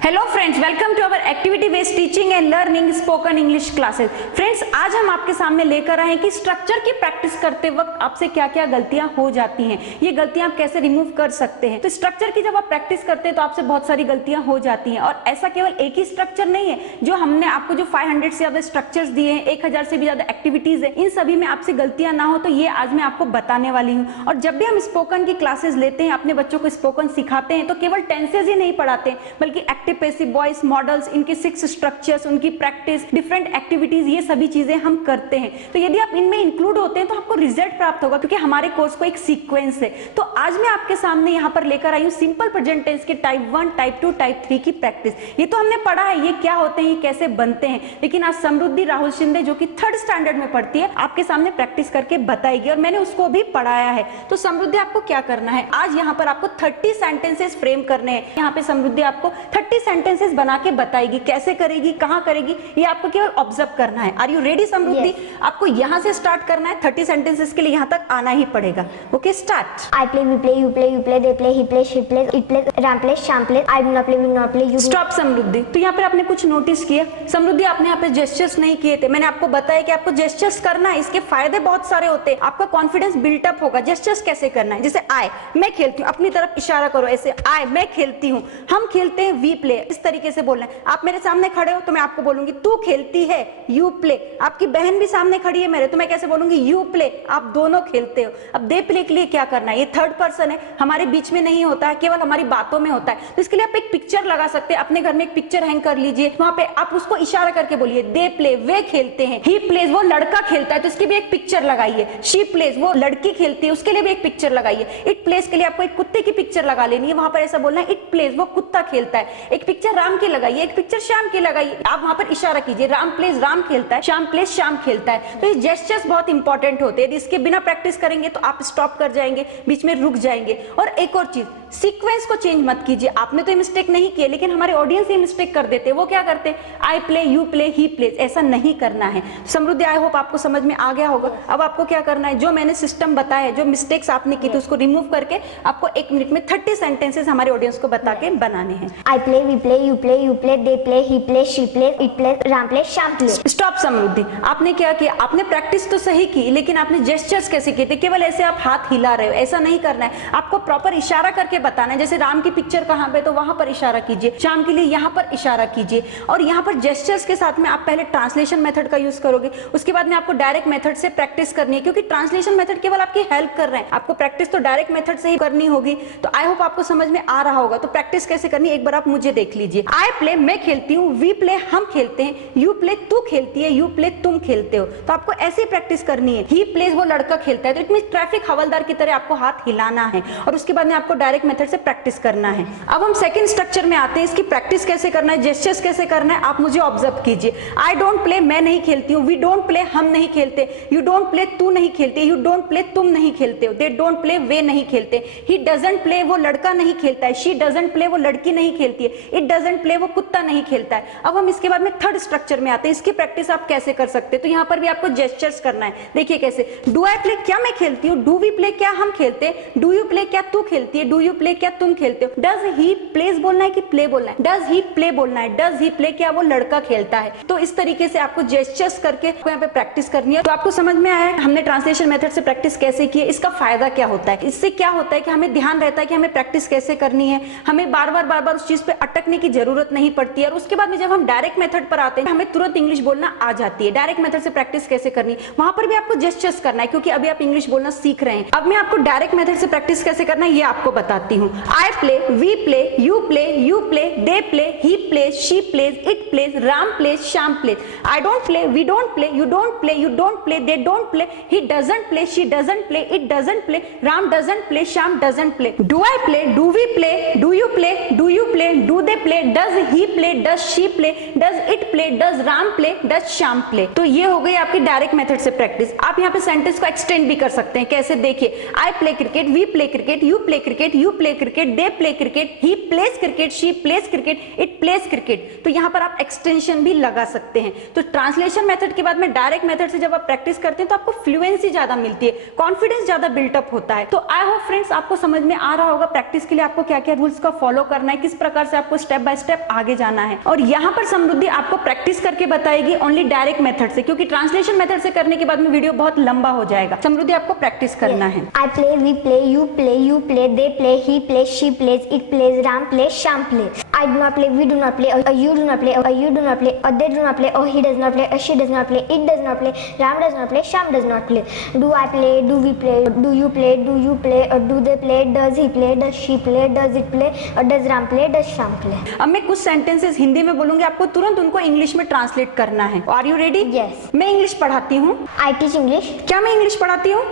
Hello friends, welcome to our activity based teaching and learning spoken English classes. Friends, आज हम आपके सामने लेकर आए हैं कि स्ट्रक्चर की प्रैक्टिस करते वक्त आपसे क्या क्या गलतियां हो जाती हैं, ये गलतियां आप कैसे रिमूव कर सकते हैं। तो स्ट्रक्चर की जब आप प्रैक्टिस करते हैं तो आपसे बहुत सारी गलतियां हो जाती हैं, और ऐसा केवल एक ही स्ट्रक्चर नहीं है। जो हमने आपको जो 500 से ज्यादा स्ट्रक्चर्स दिए हैं, 1000 से भी ज्यादा एक्टिविटीज है, इन सभी में आपसे गलतियां ना हो, तो ये आज मैं आपको बताने वाली हूँ। और जब भी हम स्पोकन की क्लासेस लेते हैं, अपने बच्चों को स्पोकन सिखाते हैं, तो केवल टेंसेज ही नहीं पढ़ाते, बल्कि एक्टिव पैसिव वॉइस मॉडल्स, इनके 6 स्ट्रक्चर्स, उनकी प्रैक्टिस, डिफरेंट एक्टिविटीज, ये सभी चीजें हम करते हैं। तो यदि आप इनमें इंक्लूड होते हैं तो आपको रिजल्ट प्राप्त होगा, क्योंकि हमारे कोर्स को एक सीक्वेंस है। तो आज मैं आपके सामने यहाँ पर लेकर आई हूँ सिंपल प्रेजेंट टेंस के टाइप 1, टाइप 2, टाइप 3 की प्रैक्टिस। ये तो हमने पढ़ा है, ये क्या होते हैं, ये कैसे बनते हैं, लेकिन आज समृद्धि राहुल शिंदे, जो कि 3rd स्टैंडर्ड में पढ़ती है, आपके सामने प्रैक्टिस करके बताएगी, और मैंने उसको भी पढ़ाया है। तो समृद्धि, आपको क्या करना है, आज यहाँ पर आपको 30 सेंटेंसेस फ्रेम करने हैं। यहाँ पे समृद्धि आपको 30 सेंटेंसेस बना के बताएगी, कैसे करेगी, कहां करेगी, ये आपको केवल ऑब्जर्व करना है। Are you ready Samriddhi? Yes. आपको यहां से स्टार्ट करना है, 30 सेंटेंसेस के लिए यहां तक आना ही पड़ेगा। Okay, start. I play, we play, you play, you play, they play, he plays, she plays, it plays, Ram plays, Sham plays, I do not play, we not play, you do. Stop Samriddhi. तो यहाँ पर आपने कुछ notice किया? समृद्धि, आपने यहाँ पे gestures नहीं किए थे। मैंने आपको बताया कि आपको जेस्चर्स करना है, इसके फायदे बहुत सारे होते हैं। आपका कॉन्फिडेंस बिल्टअप होगा। जेस्चर्स कैसे करना है? जैसे आई, मैं खेलती हूँ, अपनी तरफ इशारा करो, ऐसे आई, मैं खेलती हूँ, हम खेलते हैं, वी प्ले, इस तरीके से बोलना है। आप मेरे सामने खड़े हो तो मैं आपको बोलूंगी तू खेलती है, यू प्ले। आपकी बहन भी सामने खड़ी है मेरे, तो मैं कैसे बोलूंगी? यू प्ले, आप दोनों खेलते हो। अब दे प्ले के लिए क्या करना है? ये 3rd पर्सन है, हमारे बीच में नहीं होता है, केवल हमारी बातों में होता है। तो इसके लिए आप एक पिक्चर लगा सकते हैं, अपने घर में एक पिक्चर हैंग कर लीजिए, वहां पे आप उसको इशारा करके बोलिए दे प्ले, वे खेलते हैं। ही प्लेज, वो लड़का खेलता है, तो इसकी भी एक पिक्चर लगाइए। शी प्लेज, वो लड़की खेलती है, उसके लिए भी एक पिक्चर लगाइए। इट प्लेज के लिए आपको एक कुत्ते की पिक्चर लगा लेनी है, वहां पर ऐसा बोलना है इट प्लेज, वो कुत्ता खेलता है। एक पिक्चर राम की लगाइए, एक पिक्चर श्याम की लगाइए, आप वहां पर इशारा कीजिए, राम प्लेज राम खेलता है, श्याम प्लेज श्याम खेलता है। तो ये जेस्चर्स बहुत इंपॉर्टेंट होते हैं। यदि इसके बिना प्रैक्टिस करेंगे तो आप स्टॉप कर जाएंगे, बीच में रुक जाएंगे। और एक और चीज, सीक्वेंस को चेंज मत कीजिए। आपने तो ये मिस्टेक नहीं किया, लेकिन हमारे ऑडियंस ये मिस्टेक कर देते हैं। वो क्या करते हैं? I play, you play, he pledge, ऐसा नहीं करना है। समृद्धि, आई होप आपको समझ में आ गया होगा। अब आपको क्या करना है, जो मैंने सिस्टम बताया है, जो मिस्टेक्स आपने की थी, उसको रिमूव करके आपको 1 मिनट में 30 सेंटेंसेस हमारे ऑडियंस को बता के बनाने हैं। I play, we play, you play, you play, they play, he plays, she plays, it plays, Ram plays, Sham plays. Stop Samriddhi. आपने क्या किया? आपने प्रैक्टिस तो सही की, लेकिन आपने जेस्चर्स कैसे किए थे? केवल ऐसे आप हाथ हिला रहे हो, ऐसा नहीं करना है। आपको प्रॉपर इशारा करके बताना है। जैसे राम की पिक्चर कहां पे, तो वहां पर इशारा कीजिए, श्याम के लिए यहां पर इशारा कीजिए। और यहां पर जेस्चर्स के साथ में आप पहले ट्रांसलेशन मेथड का यूज करोगे, उसके बाद में आपको डायरेक्ट मेथड से प्रैक्टिस करनी है, क्योंकि ट्रांसलेशन मेथड केवल आपकी हेल्प कर रहे हैं। आपको प्रैक्टिस तो डायरेक्ट मेथड से ही करनी होगी। तो आई होप आपको समझ में आ रहा होगा। तो प्रैक्टिस कैसे करनी है, एक बार आप मुझे देख लीजिए। आई प्ले, मैं खेलती हूँ, वी प्ले, हम खेलते हैं, यू प्ले, तू खेलती है, यू प्ले, तुम खेलते हो। तो आपको ऐसी प्रैक्टिस करनी है। ही प्लेज, वो लड़का खेलता है, तो इट मींस ट्रैफिक हवलदार की तरह आपको हाथ हिलाना है, और उसके बाद में आपको डायरेक्ट मेथड से प्रैक्टिस करना है। अब हम सेकंड स्ट्रक्चर में आते हैं। इसकी प्रैक्टिस कैसे करना है, जेस्चर्स कैसे करना है, आप मुझे ऑब्जर्व कीजिए। आई डोंट प्ले, मैं नहीं खेलती हूँ, वी डोंट प्ले, हम नहीं खेलते, यू डोंट प्ले, तू नहीं खेलती, यू डोंट प्ले, तुम नहीं खेलते हो, दे डोंट प्ले, वे नहीं खेलते, ही डजंट प्ले, वो लड़का नहीं खेलता है, शी डजंट प्ले, वो लड़की नहीं खेलती है, इट डजंट प्ले, वो कुत्ता नहीं खेलता है। अब हम इसके बाद में 3rd स्ट्रक्चर में आते हैं। इसकी प्रैक्टिस आप कैसे कर सकते हैं? तो यहाँ पर भी आपको जेस्चर्स करना है। देखिए कैसे, डू आई प्ले, क्या मैं खेलती हूँ, डू वी प्ले, क्या हम खेलते हैं, डू यू प्ले, क्या तू खेलती है, डू यू प्ले, क्या तुम खेलते हो, डज ही प्लेज बोलना है कि प्ले बोलना है, डज ही प्ले बोलना है, डज ही प्ले, क्या वो लड़का खेलता है। तो इस तरीके से आपको जेस्चर्स करके यहाँ पे प्रैक्टिस करनी है। तो आपको समझ में आया हमने ट्रांसलेशन मेथड से प्रैक्टिस कैसे की है, इसका फायदा क्या होता है? इससे क्या होता है कि हमें ध्यान रहता है कि हमें प्रैक्टिस कैसे करनी है, हमें बार बार उस चीज पे अटकने की जरूरत नहीं पड़ती है। और उसके बाद में जब हम डायरेक्ट मेथड पर आते हैं, हमें तुरंत इंग्लिश बोलना आ जाती है। डायरेक्ट मेथड से प्रैक्टिस कैसे करनी है, वहां पर भी आपको जेस्चर्स करना है, क्योंकि अभी आप इंग्लिश बोलना सीख रहे हैं। अब मैं आपको डायरेक्ट मेथड से प्रैक्टिस कैसे करना है ये आपको बताती हूँ। I play, we play, you play, you play, they play, he plays, she plays, it plays, Ram plays, Shyam plays. I don't play, we don't play, you don't play, you don't play, they don't play, he doesn't play, she doesn't play, it doesn't play, Ram doesn't play, Shyam doesn't play. Do I play, do we play, do you play, do you play, do they play, does he play, does she play, does it play, does Ram play, does Shyam play. तो ये हो गई आपकी direct method से practice. आप यहाँ पे sentence को एक्सटेंड भी कर सकते हैं। कैसे? देखिए, I play cricket, we play cricket, you play cricket, you play cricket, they play cricket, he plays cricket, she plays cricket, it plays cricket. तो यहाँ पर आप एक्सटेंशन भी लगा सकते हैं। तो ट्रांसलेशन मेथड के बाद में डायरेक्ट मेथड से जब आप प्रैक्टिस करते हैं तो आपको फ्लुएंसी ज्यादा मिलती है, कॉन्फिडेंस ज्यादा बिल्टअप होता है। तो आई होप फ्रेंड्स आपको समझ में आ रहा होगा प्रैक्टिस के लिए आपको क्या क्या रूल्स का फॉलो करना है, किस प्रकार से आपको स्टेप बाय स्टेप आगे जाना है। और यहाँ पर समृद्धि आपको प्रैक्टिस करके बताएगी ओनली डायरेक्ट मेथड से, क्योंकि ट्रांसलेशन मेथड से करने के बाद में वीडियो बहुत लंबा हो जाएगा। समृद्धि आपको प्रैक्टिस करना है। I play, we play, you play, they play, he plays, she plays, it plays, Ram plays, Shyam plays. I do not play, we do not play, or you do not play, or you do not play, or they do not play, or he does not play, or she does not play, it does not play, Ram does not play, Shyam does not play. Do I play, do we play, do you play, or do they play, does he play, does she play, does it play, or does Ram play, does Shyam play. अब मैं कुछ sentences Hindi में बोलूंगी, आपको तुरंत उनको English में translate करना है। Are you ready? Yes. मैं इंग्लिश पढ़ाती हूँ। I teach English. क्या मैं इंग्लिश पढ़ाती हूँ?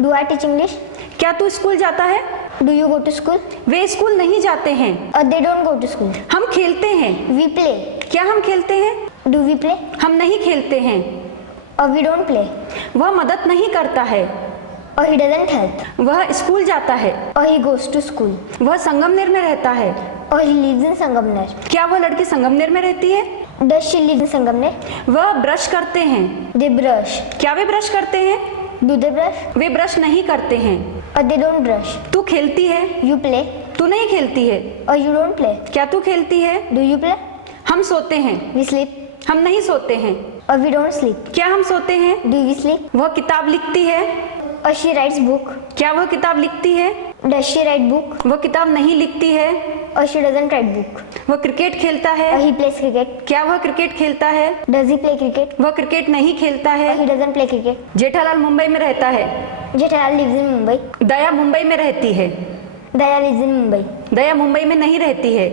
Do I teach English? क्या तू स्कूल जाता है? Do you go to school? Way school नहीं जाते हैं। Or they don't go to school? हम खेलते हैं। We play. क्या हम खेलते हैं? Do we play? हम नहीं खेलते हैं। Or we don't play? वह मदद नहीं करता है। Or he doesn't help? वह स्कूल जाता है। Or he goes to school? वह संगमनेर में रहता है। Or he lives in Sangamner? क्या वह लड़की संगमनेर में रहती है? Does she live in Sangamner? वह ब्रश करते हैं। They brush. क्या वे ब्रश करते हैं? Do they brush? Way brush नहीं करते हैं। Or they don't brush? तू खेलती है। You play? तू नहीं खेलती है। Or you don't play? क्या तू खेलती है? Do you play? हम सोते हैं। We sleep? हम नहीं सोते हैं। Or we don't sleep? क्या हम सोते हैं? Do we sleep? वह किताब लिखती है। Or she writes book? क्या वह किताब लिखती है? Does she write book? वह किताब नहीं लिखती है। Or she doesn't write book? वह क्रिकेट खेलता Or है। he plays cricket? क्या वह क्रिकेट खेलता है? Does he play cricket? वह क्रिकेट नहीं खेलता Or है। he doesn't play cricket? Jethalal Mumbai में रहता है। Jethalal lives in Mumbai. दया मुंबई में रहती है। Daya lives in Mumbai. दया मुंबई में नहीं रहती है।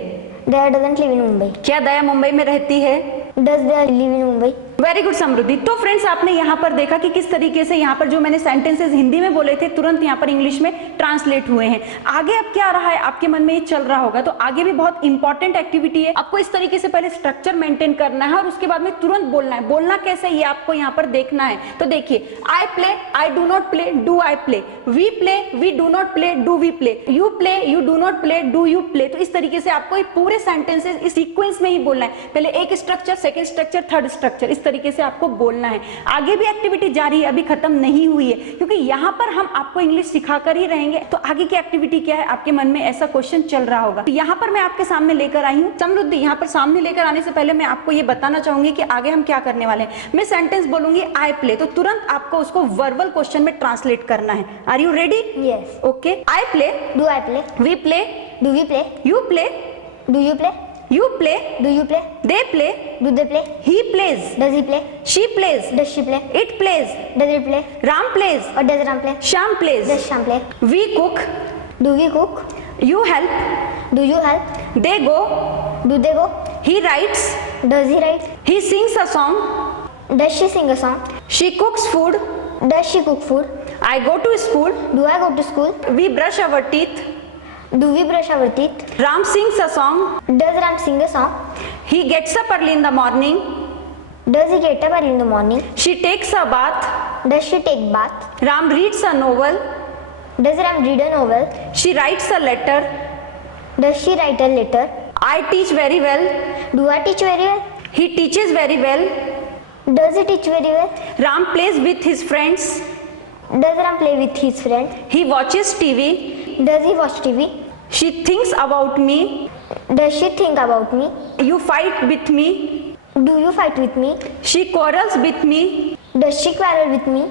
Daya doesn't live in Mumbai. क्या दया मुंबई में रहती है? Does Daya live in Mumbai? Very good Samriddhi. तो फ्रेंड्स आपने यहाँ पर देखा कि किस तरीके से यहाँ पर जो मैंने सेंटेंसेस हिंदी में बोले थे तुरंत यहाँ पर इंग्लिश में ट्रांसलेट हुए हैं। आगे अब क्या रहा है आपके मन में ये चल रहा होगा, तो आगे भी बहुत इंपॉर्टेंट एक्टिविटी है। आपको इस तरीके से पहले स्ट्रक्चर मेंटेन करना है और उसके बाद में तुरंत बोलना है। बोलना कैसे ये आपको यहाँ पर देखना है। तो देखिए, I play, I do not play, do I play, we play, we do not play, do we play, you play, you do not play, do you play. तो इस तरीके से आपको ये पूरे सेंटेंसेस इस सीक्वेंस में ही बोलना है। पहले एक structure, second structure, third structure, इस तरीके से आपको बोलना है। आगे भी एक्टिविटी जारी है, अभी खत्म नहीं हुई है, क्योंकि यहाँ पर हम आपको इंग्लिश सिखाकर ही रहेंगे। तो आगे की एक्टिविटी क्या है, आपके मन में ऐसा क्वेश्चन चल रहा होगा। तो यहाँ पर मैं आपके सामने लेकर आई हूँ समृद्धि। यहाँ पर सामने लेकर आने से पहले मैं आपको ये बताना चाहूंगी कि आगे हम क्या करने वाले हैं। मैं सेंटेंस बोलूंगी आई प्ले, तो तुरंत आपको उसको वर्बल क्वेश्चन में ट्रांसलेट करना है। Are you ready? Yes. Okay. I play, Do I play? We play, Do we play? You play, Do you play? You play, Do you play? They play, Do they play? He plays, Does he play? She plays, Does she play? It plays, Does it play? Ram plays, Or does Ram play? Shyam plays, Does Shyam play? We cook, Do we cook? You help, Do you help? They go, Do they go? He writes, Does he write? He sings a song, Does she sing a song? She cooks food, Does she cook food? I go to school, Do I go to school? We brush our teeth, Do we brush our teeth? Ram sings a song, Does Ram sing a song? He gets up early in the morning, Does he get up early in the morning? She takes a bath, Does she take bath? Ram reads a novel, Does Ram read a novel? She writes a letter, Does she write a letter? I teach very well, Do I teach very well? He teaches very well, Does he teach very well? Ram plays with his friends, Does Ram play with his friend? He watches TV, Does he watch TV? She thinks about me, Does she think about me? You fight with me, Do you fight with me? She quarrels with me. Does she quarrel with me?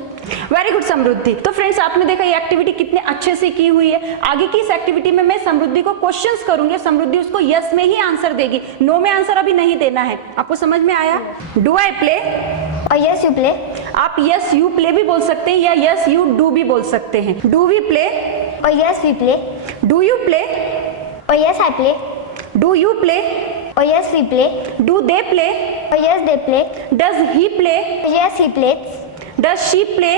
Very good Samriddhi. तो friends आपने देखा ये activity कितने अच्छे से की हुई है। आगे की इस एक्टिविटी में मैं समृद्धि को क्वेश्चंस करूंगी, समृद्धि उसको यस में ही आंसर देगी, नो में आंसर अभी नहीं देना है। आपको समझ में आया? Do I play, Or yes, you play? आप यस यू प्ले भी बोल सकते हैं या यस यू डू भी बोल सकते हैं। Do we play, Or yes, we play? Do you play, Or yes, I play? Do you play, Or yes, we play? Do they play, Or yes, they play? Does he play, Yes, he plays? Does she play,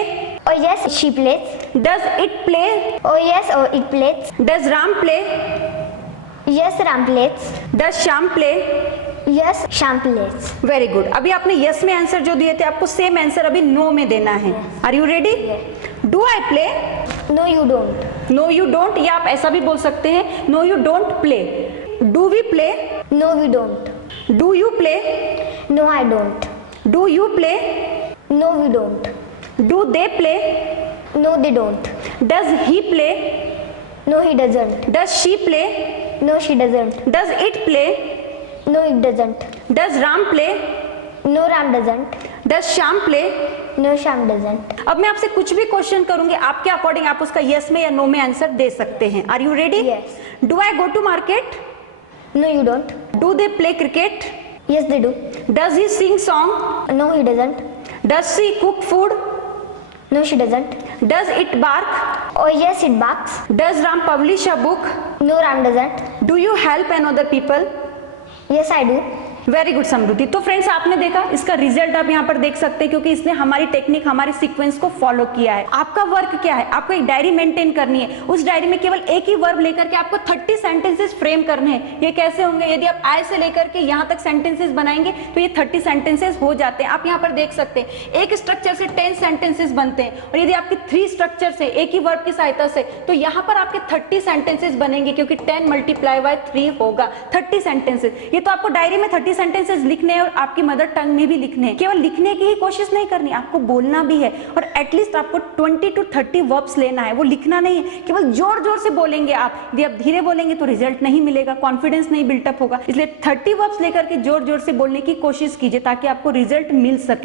Or yes, she plays? Does it play, Oh yes, oh it plays? Does Ram play, Yes, Ram plays? Does Shyam play. Yes, Shyam plays? Very good. अभी आपने yes में answer जो दिए थे आपको same answer अभी no में देना है। Are you ready? Do I play, No, you don't. No you don't, या आप ऐसा भी बोल सकते हैं no you don't play. Do we play? No, we don't. Do you play? No, I don't. Do you play? No, we don't. Do they play? No, they don't. Does he play? No, he doesn't. Does she play? No, she doesn't. Does it play? No, it doesn't. Does Ram play? No, Ram doesn't. Does Shyam play? No, Sham doesn't. अब मैं आपसे कुछ भी question करूंगी, आपके according आप उसका yes में या नो में आंसर दे सकते हैं। Are you ready? Yes. Do I go to market? No, you don't. Do they play cricket? Yes, they do. Does he sing song? No, he doesn't. Does she cook food? No, she doesn't. Does it bark? Oh, yes, it barks. Does Ram publish a book? No, Ram doesn't. Do you help another people? Yes, I do. Very good Samriddhi. तो friends आपने देखा, इसका result आप यहाँ पर देख सकते हैं क्योंकि इसने हमारी टेक्निक, हमारे सीक्वेंस को फॉलो किया है। आपका वर्क क्या है? आपको एक डायरी मेंटेन करनी है। उस डायरी में केवल एक ही वर्ब लेकर के आपको 30 सेंटेंसेस फ्रेम करने हैं। ये कैसे होंगे? यदि आप आई से लेकर के यहाँ तक सेंटेंसेस बनाएंगे तो ये 30 सेंटेंसेस हो जाते हैं। आप यहाँ पर देख सकते हैं एक स्ट्रक्चर से 10 सेंटेंसेस बनते हैं, और यदि आपके 3 स्ट्रक्चर से एक ही वर्ब की सहायता से, तो यहाँ पर आपके 30 सेंटेंसेस बनेंगे क्योंकि 10 × 3 होगा 30 सेंटेंसेस। ये तो आपको डायरी में 30 सेंटेंसेस लिखने और आपकी मदर टंग में भी लिखने हैं। केवल लिखने की ही कोशिश नहीं करनी, आपको बोलना भी है, और एटलीस्ट आपको 20 to 30 वर्ब्स लेना है। वो लिखना नहीं है, केवल जोर जोर से बोलेंगे आप। यदि आप धीरे बोलेंगे तो रिजल्ट नहीं मिलेगा, कॉन्फिडेंस नहीं बिल्टअप होगा। इसलिए 30 वर्ब्स लेकर के जोर जोर से बोलने की कोशिश कीजिए ताकि आपको रिजल्ट मिल सके।